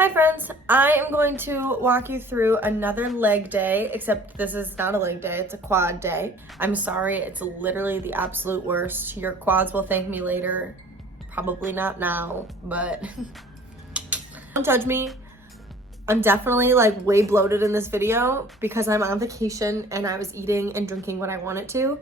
Hi friends, I am going to walk you through another leg day, except this is not a leg day, it's a quad day. I'm sorry, it's literally the absolute worst. Your quads will thank me later. Probably not now, but don't judge me. I'm definitely like way bloated in this video because I'm on vacation and I was eating and drinking what I wanted to.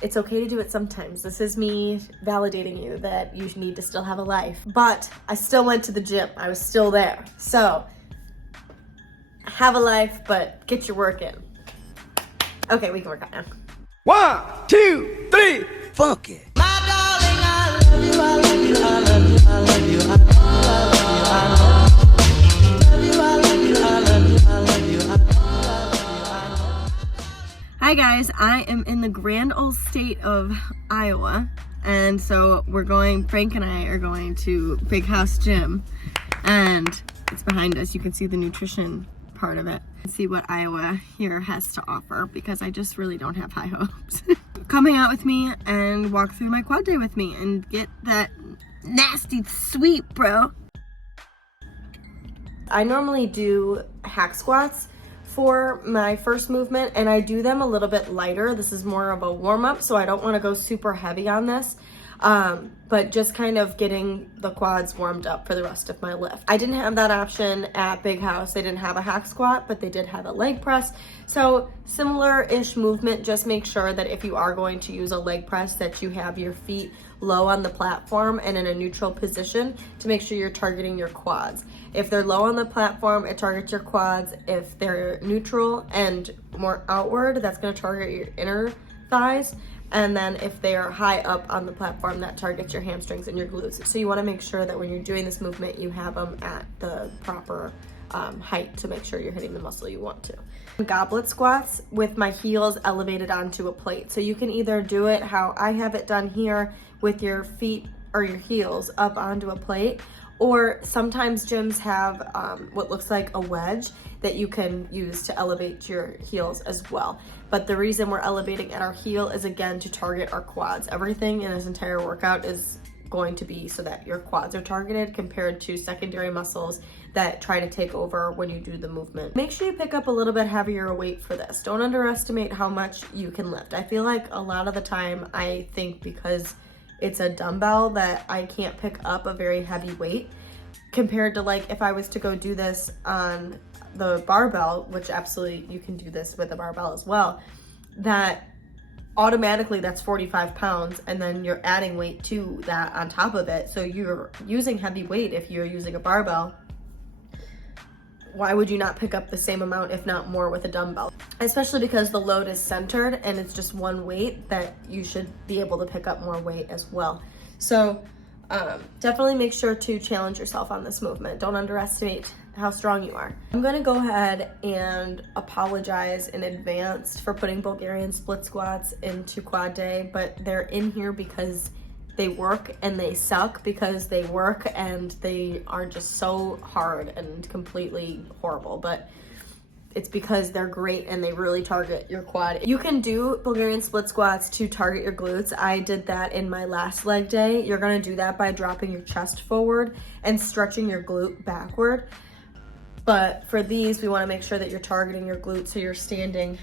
It's okay to do it sometimes. This is me validating you that you need to still have a life. But I still went to the gym. I was still there. So have a life, but get your work in. Okay, we can work out now. 1, 2, 3, funk it. My darling, I love you, I love you, I love you, I love you, I love you, I love you, I love you, I love you, I love you, I love you, I love you. Hi guys, I am in the grand old state of Iowa, and so Frank and I are going to Big House Gym, and it's behind us. You can see the nutrition part of it. See what Iowa here has to offer because I just really don't have high hopes. Come hang out with me and walk through my quad day with me and get that nasty sweet, bro. I normally do hack squats for my first movement, and I do them a little bit lighter. This is more of a warm-up, so I don't want to go super heavy on this, but just kind of getting the quads warmed up for the rest of my lift. I didn't have that option at Big House. They didn't have a hack squat, but they did have a leg press. So similar-ish movement. Just make sure that if you are going to use a leg press that you have your feet low on the platform and in a neutral position to make sure you're targeting your quads. If they're low on the platform, it targets your quads. If they're neutral and more outward, that's going to target your inner thighs. And then if they are high up on the platform, that targets your hamstrings and your glutes. So you want to make sure that when you're doing this movement, you have them at the proper height to make sure you're hitting the muscle you want to. Goblet squats with my heels elevated onto a plate. So you can either do it how I have it done here with your feet or your heels up onto a plate, or sometimes gyms have what looks like a wedge that you can use to elevate your heels as well. But the reason we're elevating at our heel is again to target our quads. Everything in this entire workout is going to be so that your quads are targeted compared to secondary muscles that try to take over when you do the movement. Make sure you pick up a little bit heavier weight for this. Don't underestimate how much you can lift. I feel like a lot of the time I think because it's a dumbbell that I can't pick up a very heavy weight compared to like if I was to go do this on the barbell, which absolutely you can do this with a barbell as well, that automatically that's 45 pounds and then you're adding weight to that on top of it. So you're using heavy weight if you're using a barbell. Why would you not pick up the same amount, if not more, with a dumbbell? Especially because the load is centered and it's just one weight, that you should be able to pick up more weight as well. So definitely make sure to challenge yourself on this movement. Don't underestimate how strong you are. I'm gonna go ahead and apologize in advance for putting Bulgarian split squats into quad day, but they're in here because they work, and they suck because they work and they are just so hard and completely horrible. But it's because they're great and they really target your quad. You can do Bulgarian split squats to target your glutes. I did that in my last leg day. You're gonna do that by dropping your chest forward and stretching your glute backward. But for these, we wanna make sure that you're targeting your glutes so you're standing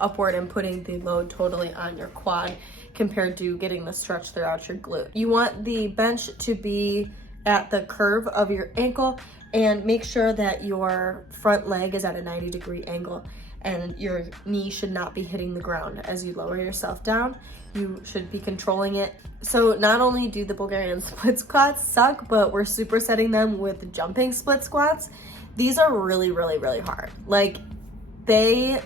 upward and putting the load totally on your quad compared to getting the stretch throughout your glute. You want the bench to be at the curve of your ankle, and make sure that your front leg is at a 90-degree angle and your knee should not be hitting the ground as you lower yourself down. You should be controlling it. So not only do the Bulgarian split squats suck, but we're supersetting them with jumping split squats. These are really, really, really hard. Like I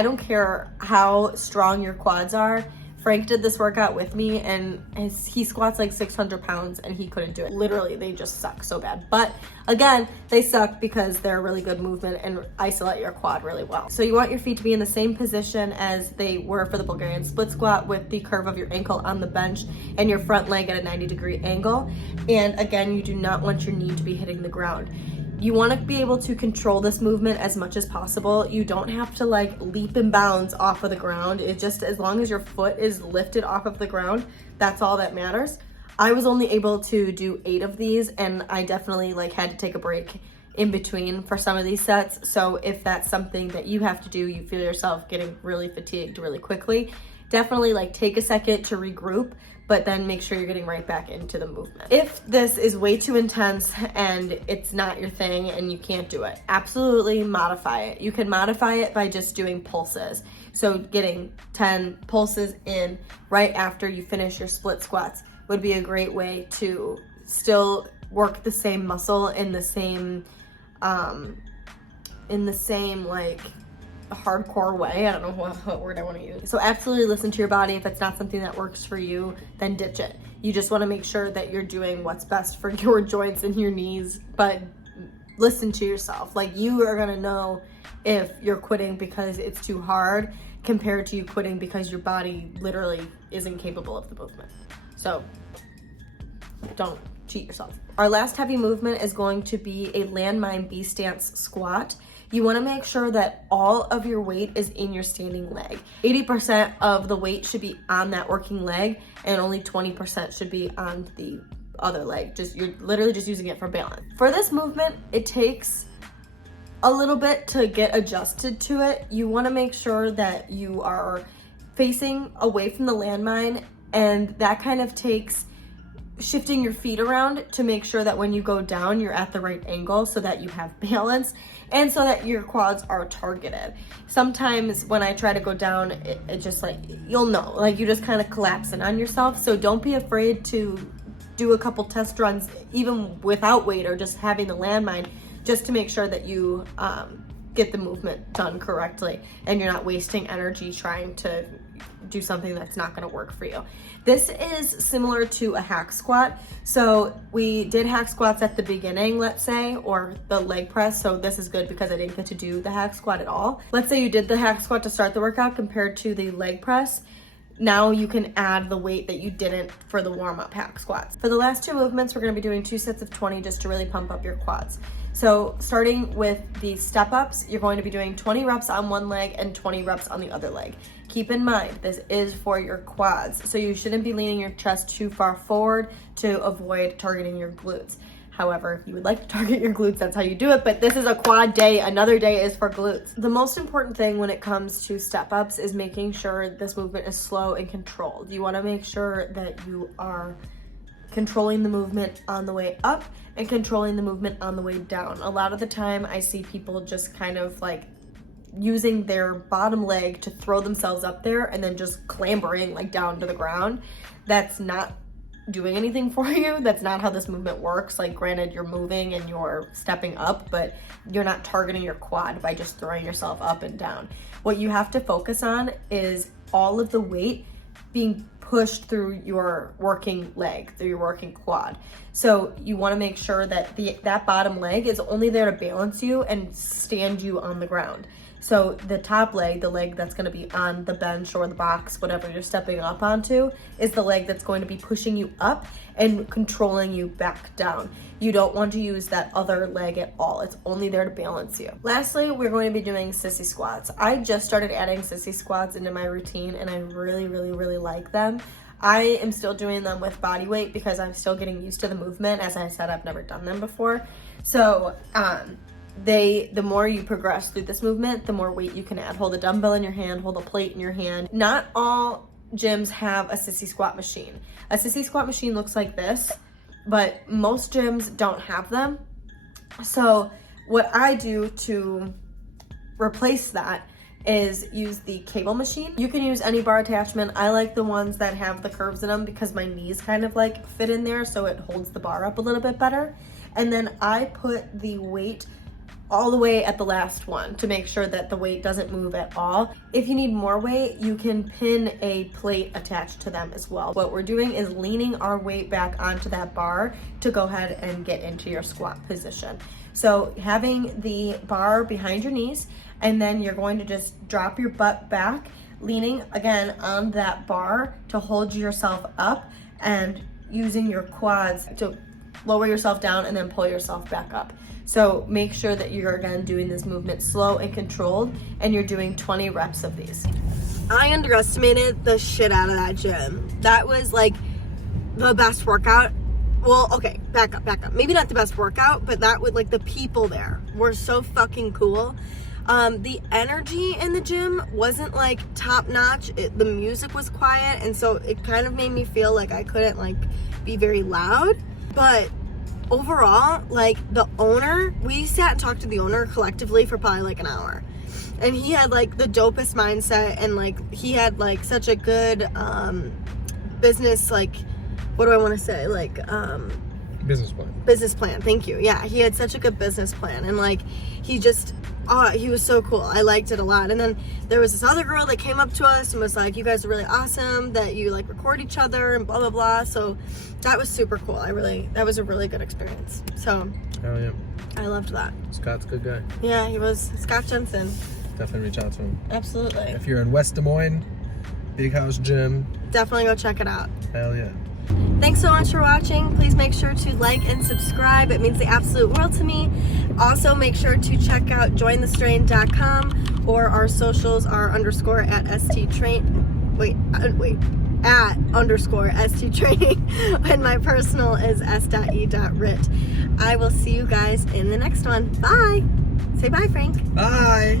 don't care how strong your quads are. Frank did this workout with me and he squats like 600 pounds and he couldn't do it. Literally, they just suck so bad. But again, they suck because they're a really good movement and isolate your quad really well. So you want your feet to be in the same position as they were for the Bulgarian split squat, with the curve of your ankle on the bench and your front leg at a 90-degree angle. And again, you do not want your knee to be hitting the ground. You want to be able to control this movement as much as possible. You don't have to like leap and bounds off of the ground. It just, as long as your foot is lifted off of the ground, that's all that matters. I was only able to do 8 of these, and I definitely like had to take a break in between for some of these sets. So if that's something that you have to do, you feel yourself getting really fatigued really quickly, definitely like take a second to regroup, but then make sure you're getting right back into the movement. If this is way too intense and it's not your thing and you can't do it, absolutely modify it. You can modify it by just doing pulses. So getting 10 pulses in right after you finish your split squats would be a great way to still work the same muscle in the same like hardcore way. I don't know what word I want to use. So absolutely listen to your body. If it's not something that works for you, then ditch it. You just want to make sure that you're doing what's best for your joints and your knees, but listen to yourself. Like, you are going to know if you're quitting because it's too hard compared to you quitting because your body literally isn't capable of the movement. So don't cheat yourself. Our last heavy movement is going to be a landmine B stance squat. You want to make sure that all of your weight is in your standing leg. 80% of the weight should be on that working leg, and only 20% should be on the other leg. You're literally just using it for balance. For this movement, it takes a little bit to get adjusted to it. You want to make sure that you are facing away from the landmine, and that kind of takes shifting your feet around to make sure that when you go down, you're at the right angle so that you have balance and so that your quads are targeted. Sometimes when I try to go down, it just like, you'll know, like you just kind of collapse in on yourself. So don't be afraid to do a couple test runs, even without weight or just having the landmine, just to make sure that you get the movement done correctly and you're not wasting energy trying to do something that's not going to work for you. This is similar to a hack squat. So we did hack squats at the beginning, let's say, or the leg press. So this is good because I didn't get to do the hack squat at all. Let's say you did the hack squat to start the workout compared to the leg press. Now you can add the weight that you didn't for the warm-up hack squats. For the last 2 movements, we're going to be doing 2 sets of 20 just to really pump up your quads. So starting with the step ups, you're going to be doing 20 reps on one leg and 20 reps on the other leg. Keep in mind, this is for your quads, so you shouldn't be leaning your chest too far forward to avoid targeting your glutes. However, if you would like to target your glutes, that's how you do it, but this is a quad day. Another day is for glutes. The most important thing when it comes to step ups is making sure this movement is slow and controlled. You want to make sure that you are controlling the movement on the way up and controlling the movement on the way down. A lot of the time I see people just kind of like using their bottom leg to throw themselves up there and then just clambering like down to the ground. That's not doing anything for you. That's not how this movement works. Like, granted, you're moving and you're stepping up, but you're not targeting your quad by just throwing yourself up and down. What you have to focus on is all of the weight being pushed through your working leg, through your working quad. So you want to make sure that that bottom leg is only there to balance you and stand you on the ground. So the top leg, the leg that's going to be on the bench or the box, whatever you're stepping up onto, is the leg that's going to be pushing you up and controlling you back down. You don't want to use that other leg at all. It's only there to balance you. Lastly, we're going to be doing sissy squats. I just started adding sissy squats into my routine and I really, really, really like them. I am still doing them with body weight because I'm still getting used to the movement. As I said, I've never done them before. So, the more you progress through this movement, the more weight you can add. Hold a dumbbell in your hand, hold a plate in your hand. Not all gyms have a sissy squat machine. A sissy squat machine looks like this, but most gyms don't have them. So what I do to replace that is use the cable machine. You can use any bar attachment. I like the ones that have the curves in them because my knees kind of like fit in there, so it holds the bar up a little bit better. And then I put the weight all the way at the last one to make sure that the weight doesn't move at all. If you need more weight, you can pin a plate attached to them as well. What we're doing is leaning our weight back onto that bar to go ahead and get into your squat position. So having the bar behind your knees, and then you're going to just drop your butt back, leaning again on that bar to hold yourself up and using your quads to lower yourself down and then pull yourself back up. So make sure that you're again doing this movement slow and controlled, and you're doing 20 reps of these. I underestimated the shit out of that gym. That was like the best workout. Well, okay, back up. Maybe not the best workout, but that would, like, the people there were so fucking cool. The energy in the gym wasn't like top notch. The music was quiet, and so it kind of made me feel like I couldn't like be very loud. But overall, like, the owner, we sat and talked to the owner collectively for probably like an hour, and he had like the dopest mindset, and like he had like such a good business, like, what do I want to say, like business plan. Thank you. Yeah, he had such a good business plan, and like he was so cool. I liked it a lot. And then there was this other girl that came up to us and was like, you guys are really awesome that you like record each other and blah blah blah. So that was super cool. That was a really good experience. So hell yeah, I loved that. Scott's a good guy. Yeah, he was. Scott Jensen. Definitely reach out to him. Absolutely. If you're in West Des Moines, Big House Gym, Definitely go check it out. hell yeah. Thanks so much for watching. Please make sure to like and subscribe. It means the absolute world to me. Also, make sure to check out jointhestrain.com, or our socials are _at @_ST training, and my personal is s.e.rit. I will see you guys in the next one. Bye. Say bye, Frank. Bye.